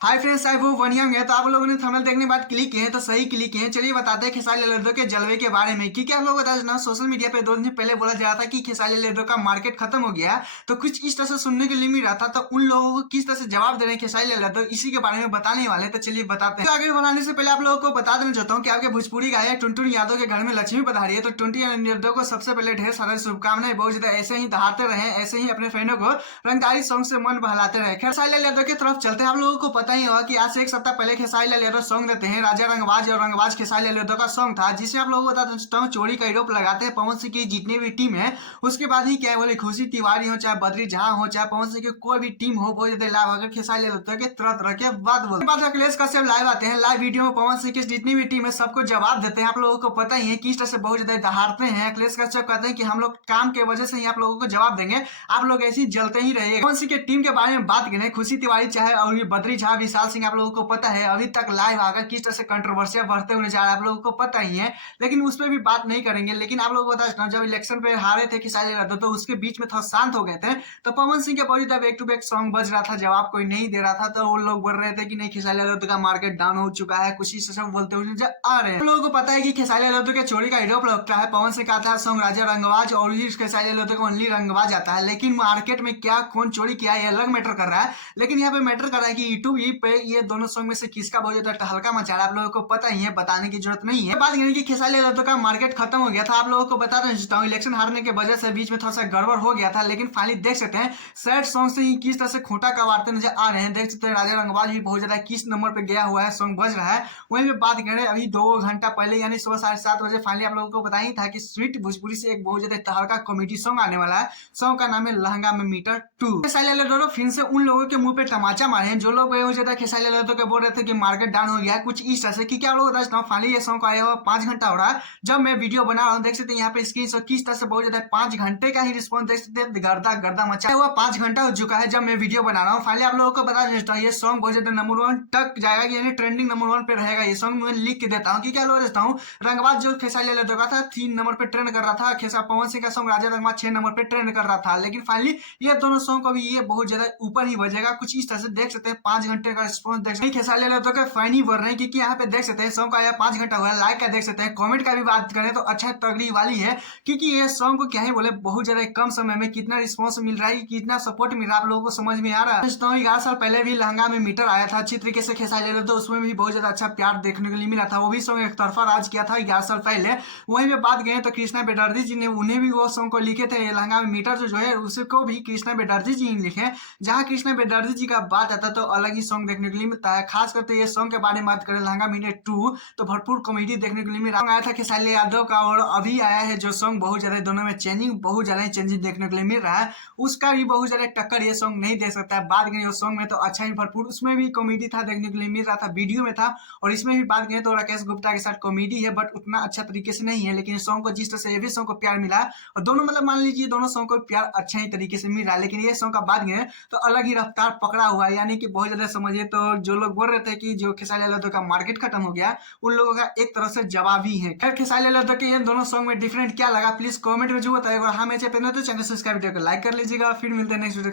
Hi friends, आई वो वनिया है। तो आप लोगों ने थंबनेल देखने के बाद क्लिक किए हैं तो सही क्लिक किए हैं। चलिए बताते हैं खेसारी लाल यादव के जलवे के बारे में। क्योंकि आप लोग बता देना, सोशल मीडिया पे 2 दिन पहले बोला जा रहा था कि खेसारी लाल यादव का मार्केट खत्म हो गया। तो कुछ इस तरह से सुनने के लिए मिल रहा था। तो उन लोगों को किस तरह से जवाब दे रहे हैं खेसारी लाल यादव, इसी के बारे में बताने वाले हैं। तो चलिए बताते हैं। तो आगे बढ़ाने से पहले आप लोगों को बता देना चाहता हूँ कि आपके भोजपुरी गायक टुनटुन यादव के घर में लक्ष्मी पधारी है। तो टुनटुन यादव को सबसे पहले ढेर सारी शुभकामनाएं। बहुत ज्यादा ऐसे ही दहाड़ते रहे, ऐसे ही अपने फैनों को रंगदारी सॉन्ग से मन बहलाते रहे। खेसारी लाल यादव की तरफ चलते हैं। आप लोगों को पता ही होगा कि आज से एक सप्ताह पहले खेसारी लाल यादव सॉन्ग देते हैं राजा रंगबाज, और रंगबाज खेसारी लाल यादव का सॉन्ग था, जिसमें आप लोगों को बता देता हूँ चोरी का आरोप लगाते हैं पवन सिंह की जितनी भी टीम है। उसके बाद ही क्या बोले, खुशी तिवारी हो चाहे बद्री झा हो चाहे पवन सिंह की कोई भी टीम हो, बहुत ज्यादा लाइव अगर खेसारी लाल यादव के तरह के बात बोलते हैं। अखिलेश कश्यप लाइव आते हैं। लाइव वीडियो में पवन सिंह की जितनी भी टीम है सबको जवाब देते हैं। आप लोगों को पता ही है किस तरह से बहुत ज्यादा दहाड़ते हैं। अखिलेश कश्यप कहते हैं कि हम लोग काम के वजह से ही आप लोगों को जवाब देंगे, आप लोग ऐसे ही जलते ही रहिए। पवन सिंह की टीम के बारे में बात करें, खुशी तिवारी चाहे और ये बद्री झा, विशाल सिंह, आप लोगों को पता है अभी तक लाइव आकर किस तरह से कंट्रोवर्सिया बढ़ते हुए जा रहा है, आप लोगों को पता ही है। लेकिन उस पर भी बात नहीं करेंगे। लेकिन आप लोगों को बता देता हूं, जब इलेक्शन पे हारे थे खेसारी लाल यादव तो उसके बीच में थोड़ा शांत हो गए थे। तो पवन सिंह के बहुत ज्यादा बैक टू बैक सॉन्ग बज रहा था, जवाब कोई नहीं दे रहा था। तो वो लोग बोल रहे थे कि नहीं खेसारी लाल यादव का मार्केट डाउन हो चुका है, कुछ इस सब बोलते हुए नजर आ रहे हैं। लोगों को पता है कि खेसारी लाल यादव के चोरी का आरोप लगता है। पवन सिंह का आता है सॉन्ग राजा रंगबाज, और खेसारी लाल यादव का ओनली रंगबाज आता है। लेकिन मार्केट में क्या कौन चोरी किया है, ये अलग मैटर कर रहा है। लेकिन यहाँ पे मैटर कर रहा है कि यूट्यूब पे ये दोनों सॉन्ग में से किसका बहुत ज्यादा तहलका मचा रहा है, आप लोगों को पता ही है, बताने की जरूरत नहीं है। बात करें कि खेसारी लाल यादव का मार्केट खत्म हो गया था, आप लोगों को बता देता हूँ इलेक्शन हारने के वजह से बीच में थोड़ा सा गड़बड़ हो गया था। लेकिन फाइनली देख सकते हैं सैड सॉन्ग से ही किस तरह से खूंटा कवारते नजर आ रहे हैं। देख सकते हैं राजा रंगबाज भी बहुत ज्यादा किस नंबर पे गया हुआ है, सॉन्ग बज रहा है। वहीं पे बात करें अभी 2 घंटा पहले यानी सुबह 7:30 बजे फाइनली आप लोगों को बताया था कि स्वीट भोजपुरी से एक बहुत ज्यादा तहलका कॉमेडी सॉन्ग आने वाला है। सॉन्ग का नाम है लहंगा में मीटर 2। खेसारी लाल यादव फिर से उन लोगों के मुंह पे तमाचा मारे हैं जो लोग बहुत ज्यादा खेसारी लाल यादव के बोल रहे थे कि मार्केट डाउन हो गया है, कुछ इस तरह से। क्योंकि आप लोग बता हूँ फाइनली ये सॉन्ग आया हुआ 5 घंटा हो रहा है जब मैं वीडियो बना रहा हूँ। देख सकते हैं यहाँ पे स्क्रीन शॉट किस तरह से बहुत ज्यादा 5 घंटे का ही रिस्पॉन्स देख सकते हैं, गर्दा गर्दा मचा हुआ 5 घंटा हो चुका है जब मैं वीडियो बना रहा हूँ। फाइनली आप लोगों को बता देता हूँ ये सॉन्ग बहुत ज्यादा नंबर 1 तक जाएगा, यानी ट्रेंडिंग नंबर 1 पे रहेगा। ये सॉन्ग मैं लिख के देता हूँ। क्योंकि लोग देता हूँ रंगबाज जो खेसारी लाल यादव का था 3 नंबर पे ट्रेंड कर रहा था, खेसा पवन सिंह का सॉन्ग राजा रंगबाज 6 नंबर पे ट्रेंड कर रहा था। लेकिन फाइनली ये दोनों सॉन्ग अभी ये बहुत ज्यादा ऊपर ही बजेगा, कुछ इस तरह से। देख सकते हैं 5 घंटे का रिस्पॉन्स देख सकते हैं। खेसारी लाल यादव के फैन ही बढ़ रहे हैं, क्योंकि यहाँ पे देख सकते हैं सॉन्ग का आया 5 घंटा हुआ है। लाइक का देख सकते हैं, कमेंट का भी बात करें तो अच्छा तगड़ी वाली है। क्योंकि ये सॉन्ग को क्या ही बोले, बहुत ज्यादा कम समय में कितना रिस्पॉन्स मिल रहा है, कितना सपोर्ट मिल रहा है, आप लोगों को समझ में आ रहा है। 11 साल पहले भी लहंगा में मीटर आया था अच्छी तरीके से खेसारी लाल यादव, तो उसमें भी बहुत ज्यादा अच्छा प्यार देखने को मिला था। वो भी सॉन्ग एक तरफा राज किया था 11 साल पहले। वहीं पे बात करें तो कृष्णा बेदर्जी जी ने उन्हें भी वो सॉन्ग को लिखे थे लहंगा में मीटर जो है, उसको भी कृष्णा बेदर्जी जी ने लिखे। जहाँ कृष्णा बेदर्जी जी का बात आता तो अलग ही सॉन्ग देखने के लिए मिलता है। खास करके ये सॉन्ग के बारे में बात करें लहंगा मीटर 2 तो भरपूर कॉमेडी देखने के लिए मिला। आया था खेसारी लाल यादव का, और अभी आया है जो सॉन्ग बहुत ज्यादा दोनों में चेंजिंग बहुत ज्यादा चेंजिंग देखने के लिए मिल रहा है, उसका भी बहुत ज्यादा टक्कर ये सॉन्ग नहीं दे सकता है। बात करें सॉन्ग में तो अच्छा ही भरपूर उसमें भी कॉमेडी था देखने के लिए मिल रहा था, वीडियो में था। और इसमें भी बात करें तो राकेश गुप्ता के साथ कॉमेडी है, बट उतना अच्छा तरीके से नहीं है। लेकिन सॉन्ग को जिस तरह से ये भी सॉन्ग को प्यार मिला, और दोनों मतलब मान लीजिए दोनों सॉन्ग को प्यार अच्छा ही तरीके से मिल रहा है। लेकिन ये सॉन्ग का बात करें तो अलग ही रफ्तार पकड़ा हुआ है, यानी कि बहुत ज्यादा समझिए तो जो लोग बोल रहे थे कि जो खेसारी लाल यादव का मार्केट खत्म हो गया, उन लोगों का एक तरह से जवाब ही है। खैर खेसारी लाल यादव के ये दोनों सॉन्ग में डिफरेंट क्या लगा प्लीज कमेंट में जो बताइएगा। हाँ, मैं चैनल तो चैनल सब्सक्राइब करके लाइक कर लीजिएगा। फिर मिलते हैं नेक्स्ट वीडियो।